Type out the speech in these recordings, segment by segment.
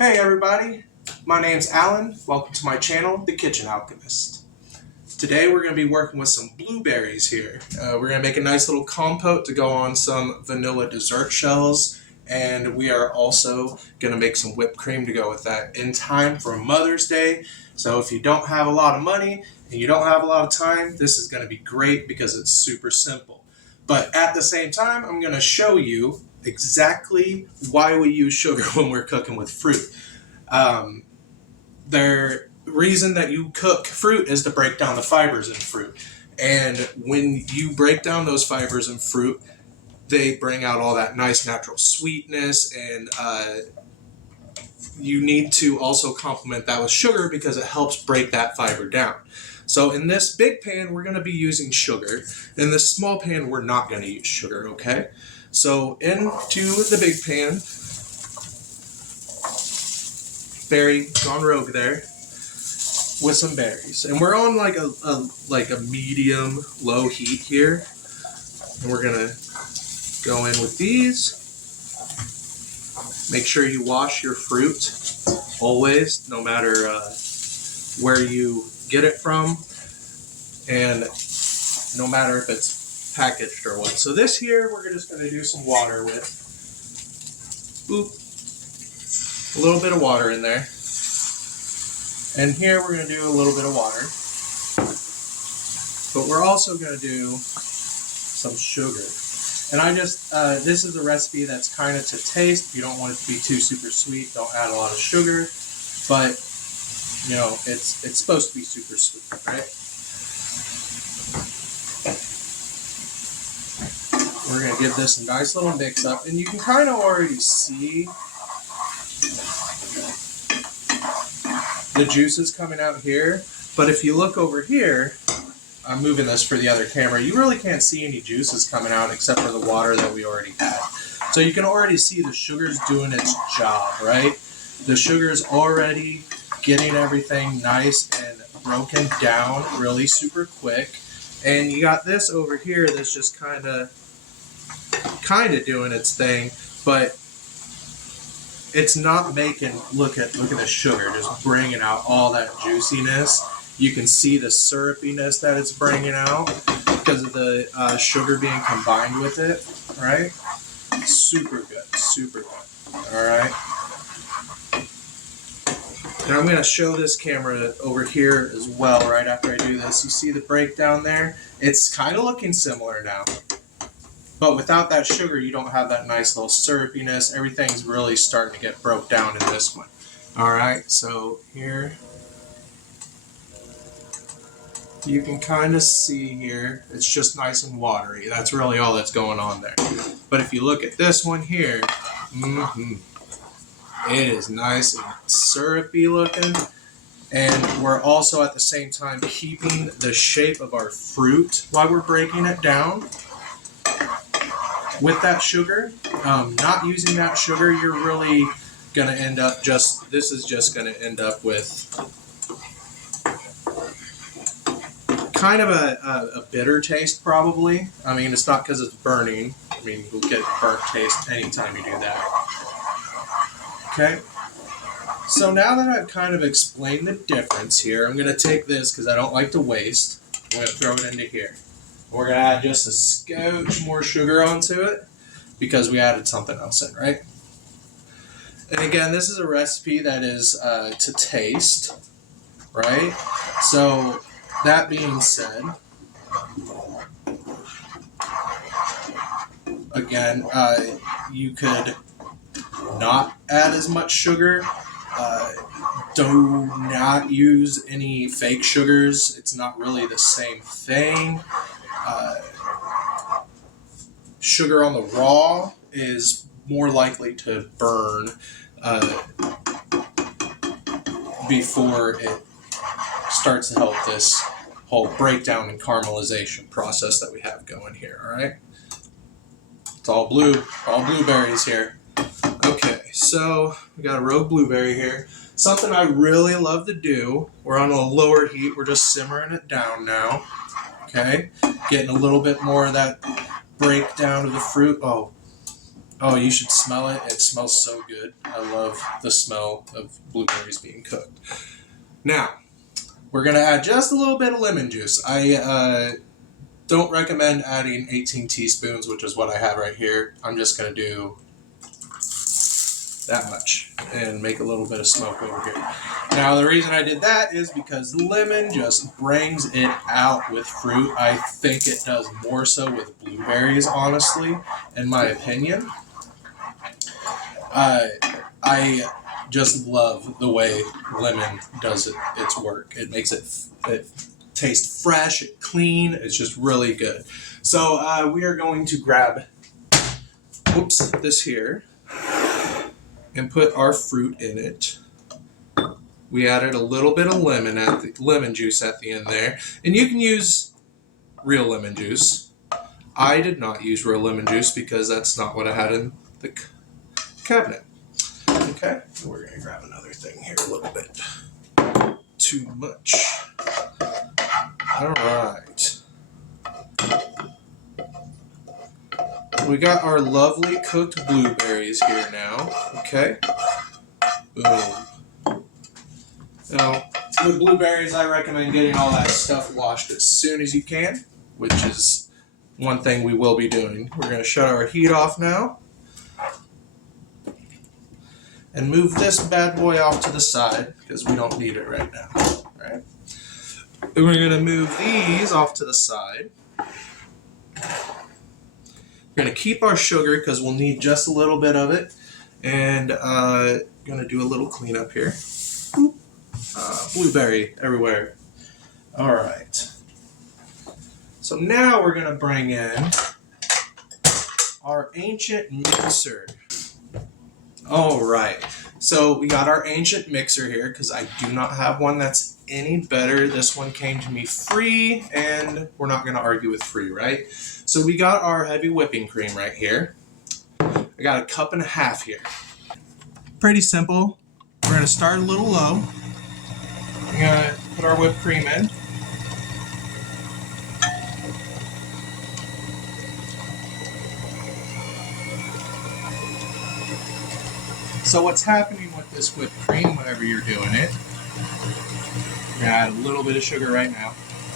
Hey everybody, my name's Alan. Welcome to my channel, The Kitchen Alchemist. Today we're going to be working with some blueberries here. We're going to make a nice little compote to go on some vanilla dessert shells, and we are also going to make some whipped cream to go with that in time for Mother's Day. So if you don't have a lot of money and you don't have a lot of time, this is going to be great because it's super simple. But at the same time, I'm going to show you exactly why we use sugar when we're cooking with fruit. The reason that you cook fruit is to break down the fibers in fruit. And when you break down those fibers in fruit, they bring out all that nice natural sweetness, and you need to also complement that with sugar because it helps break that fiber down. So in this big pan, we're going to be using sugar. In this small pan, we're not going to use sugar, okay? So into the big pan, berry gone rogue there, with some berries. And we're on like a medium low heat here. And we're going to go in with these. Make sure you wash your fruit always, no matter where you get it from, and no matter if it's packaged or what. So this here, we're just going to do some water with. Boop. A little bit of water in there. And here we're going to do a little bit of water. But we're also going to do some sugar. And I just, this is a recipe that's kind of to taste. You don't want it to be too super sweet. Don't add a lot of sugar. But, you know, it's supposed to be super sweet, right? We're going to give this a nice little mix up. And you can kind of already see the juices coming out here. But if you look over here, I'm moving this for the other camera, you really can't see any juices coming out except for the water that we already had. So you can already see the sugar's doing its job, right? The sugar's already getting everything nice and broken down really super quick. And you got this over here that's just kind of doing its thing, but it's not making, look at the sugar just bringing out all that juiciness. You can see the syrupiness that it's bringing out because of the sugar being combined with it, right? Super good, super good. All right. And I'm going to show this camera over here as well right after I do this. You see the breakdown there? It's kind of looking similar now. But without that sugar, you don't have that nice little syrupiness. Everything's really starting to get broke down in this one. All right, so here you can kind of see here, it's just nice and watery. That's really all that's going on there. But if you look at this one here, it is nice and syrupy looking. And we're also at the same time keeping the shape of our fruit while we're breaking it down with that sugar. Not using that sugar, you're really going to end up this is just going to end up with kind of a bitter taste probably. I mean, it's not because it's burning. I mean, you'll get burnt taste anytime you do that. Okay. So now that I've kind of explained the difference here, I'm going to take this because I don't like to waste. I'm going to throw it into here. We're going to add just a scotch more sugar onto it because we added something else in, right? And again, this is a recipe that is to taste, right? So that being said, again, you could not add as much sugar. Do not use any fake sugars. It's not really the same thing. Sugar on the raw is more likely to burn before it starts to help this whole breakdown and caramelization process that we have going here, all right? It's all blueberries here. Okay, so we got a rogue blueberry here. Something I really love to do, we're on a lower heat, we're just simmering it down now, okay? Getting a little bit more of that breakdown of the fruit. Oh, Oh, you should smell it. It smells so good. I love the smell of blueberries being cooked. Now, we're going to add just a little bit of lemon juice. I don't recommend adding 18 teaspoons, which is what I have right here. I'm just going to do that much and make a little bit of smoke over here. Now, the reason I did that is because lemon just brings it out with fruit. I think it does more so with blueberries, honestly, in my opinion. I just love the way lemon does its work. It makes it taste fresh, clean. It's just really good. So we are going to grab, this here, and put our fruit in it. We added a little bit of lemon juice at the end there, and you can use real lemon juice. I did not use real lemon juice because that's not what I had in the cabinet. Okay, we're going to grab another thing here a little bit. Too much. All right. We got our lovely cooked blueberries here now. Okay. Boom. Now, with blueberries, I recommend getting all that stuff washed as soon as you can, which is one thing we will be doing. We're going to shut our heat off now and move this bad boy off to the side because we don't need it right now. All right. And we're going to move these off to the side. We're going to keep our sugar because we'll need just a little bit of it. And going to do a little cleanup here. Blueberry everywhere. All right. So now we're going to bring in our ancient mixer. All right. So we got our ancient mixer here because I do not have one that's any better. This one came to me free, and we're not going to argue with free, right? So we got our heavy whipping cream right here. I got a cup and a half here. Pretty simple. We're going to start a little low. We're going to put our whipped cream in. So what's happening with this whipped cream whenever you're doing it, we're going to add a little bit of sugar right now,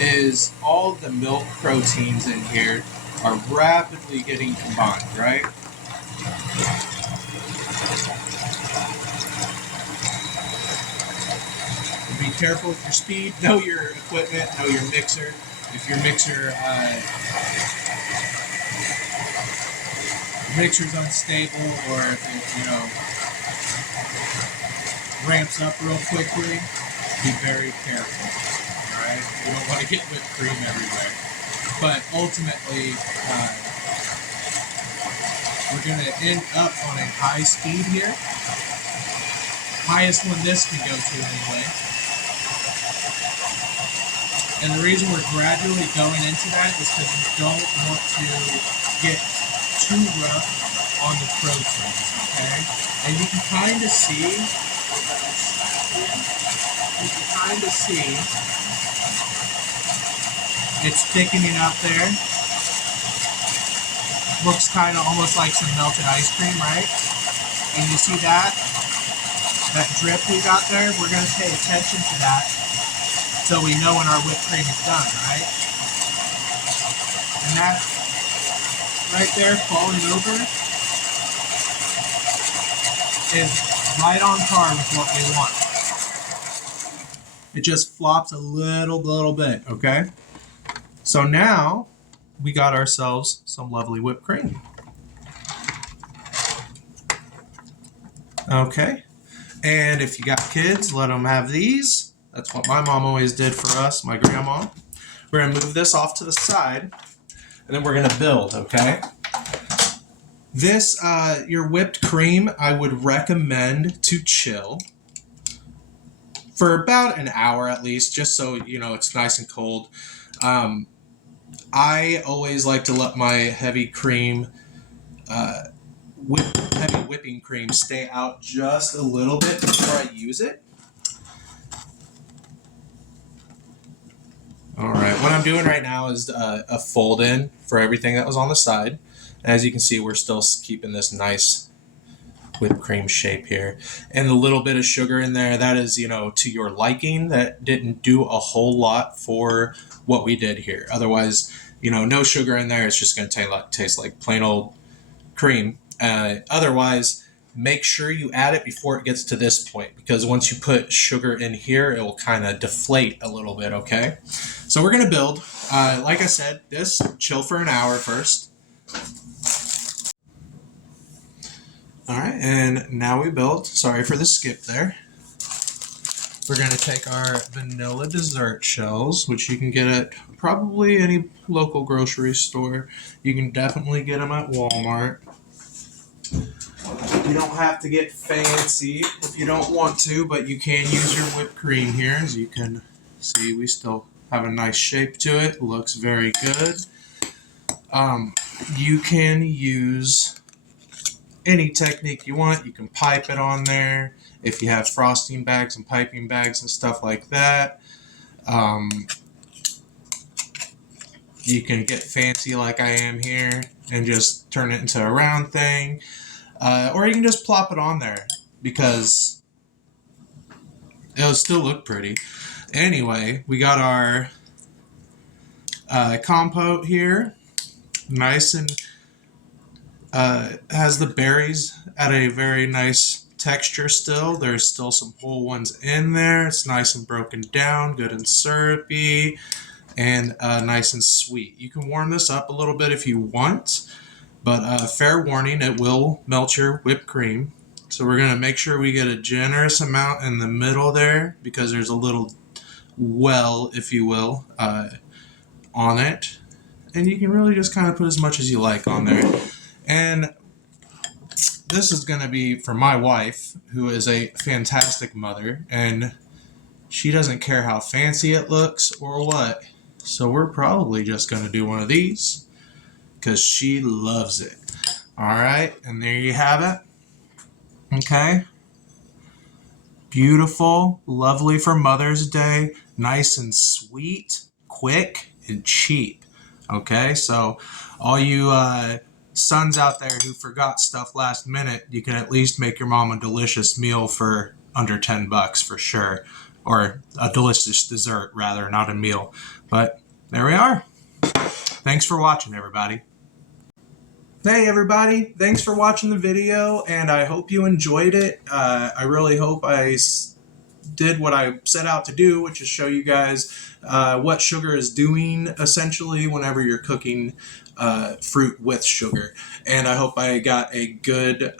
is all the milk proteins in here are rapidly getting combined, right? Be careful with your speed, know your equipment, know your mixer. If your mixer's unstable, or if it, ramps up real quickly, be very careful, alright? You don't want to get whipped cream everywhere. But ultimately, we're going to end up on a high speed here. Highest one this can go to anyway. And the reason we're gradually going into that is because you don't want to get too rough on the proteins, okay? And you can kind of see it's thickening up there. Looks kind of almost like some melted ice cream, right? And you see that drip we got there? We're going to pay attention to that so we know when our whipped cream is done, right? And that right there falling over is right on par with what we want. It just flops a little bit, okay? So now we got ourselves some lovely whipped cream. Okay, and if you got kids, let them have these. That's what my mom always did for us, my grandma. We're gonna move this off to the side, and then we're gonna build, okay? This, your whipped cream, I would recommend to chill for about an hour at least, just so it's nice and cold. I always like to let my heavy whipping cream stay out just a little bit before I use it. All right, what I'm doing right now is a fold in for everything that was on the side. As you can see, we're still keeping this nice whipped cream shape here. And the little bit of sugar in there, that is, you know, to your liking. That didn't do a whole lot for what we did here. Otherwise, you know, no sugar in there, it's just going to taste like plain old cream. Otherwise, make sure you add it before it gets to this point, because once you put sugar in here, it will kind of deflate a little bit, okay? So we're going to build, like I said, this chill for an hour first. All right, and now we build. Sorry for the skip there. We're going to take our vanilla dessert shells, which you can get at probably any local grocery store. You can definitely get them at Walmart. You don't have to get fancy if you don't want to, but you can use your whipped cream here. As you can see, we still have a nice shape to it. Looks very good. You can use any technique you want. You can pipe it on there if you have frosting bags and piping bags and stuff like that. You can get fancy like I am here and just turn it into a round thing. Or you can just plop it on there because it'll still look pretty. Anyway, we got our compote here. Nice and has the berries at a very nice texture still. There's still some whole ones in there. It's nice and broken down, good and syrupy, and nice and sweet. You can warm this up a little bit if you want, but fair warning, it will melt your whipped cream. So we're going to make sure we get a generous amount in the middle there, because there's a little well, if you will, on it. And you can really just kind of put as much as you like on there. And this is going to be for my wife, who is a fantastic mother, and she doesn't care how fancy it looks or what. So we're probably just going to do one of these because she loves it. All right, and there you have it. Okay. Beautiful, lovely for Mother's Day. Nice and sweet, quick, and cheap. Okay, so all you sons out there who forgot stuff last minute, you can at least make your mom a delicious meal for under $10 for sure. Or a delicious dessert, rather, not a meal. But there we are. Thanks for watching, everybody. Hey everybody, thanks for watching the video, and I hope you enjoyed it. I really hope I did what I set out to do, which is show you guys what sugar is doing essentially whenever you're cooking fruit with sugar. And I hope I got a good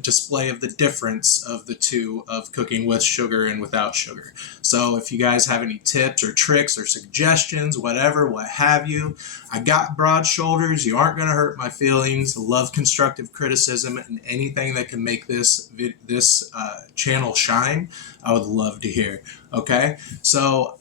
display of the difference of the two, of cooking with sugar and without sugar. So if you guys have any tips or tricks or suggestions, whatever, what have you, I got broad shoulders. You aren't going to hurt my feelings. Love constructive criticism, and anything that can make this channel shine, I would love to hear. Okay, so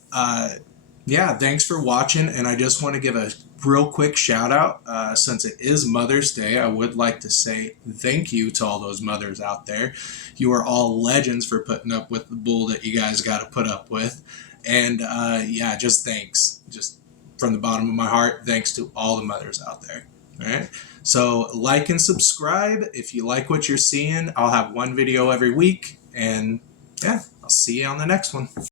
yeah, thanks for watching, and I just want to give a real quick shout out. Since it is Mother's Day, I would like to say thank you to all those mothers out there. You are all legends for putting up with the bull that you guys got to put up with. And yeah, just thanks. Just from the bottom of my heart, thanks to all the mothers out there. All right. So like and subscribe if you like what you're seeing. I'll have one video every week. And yeah, I'll see you on the next one.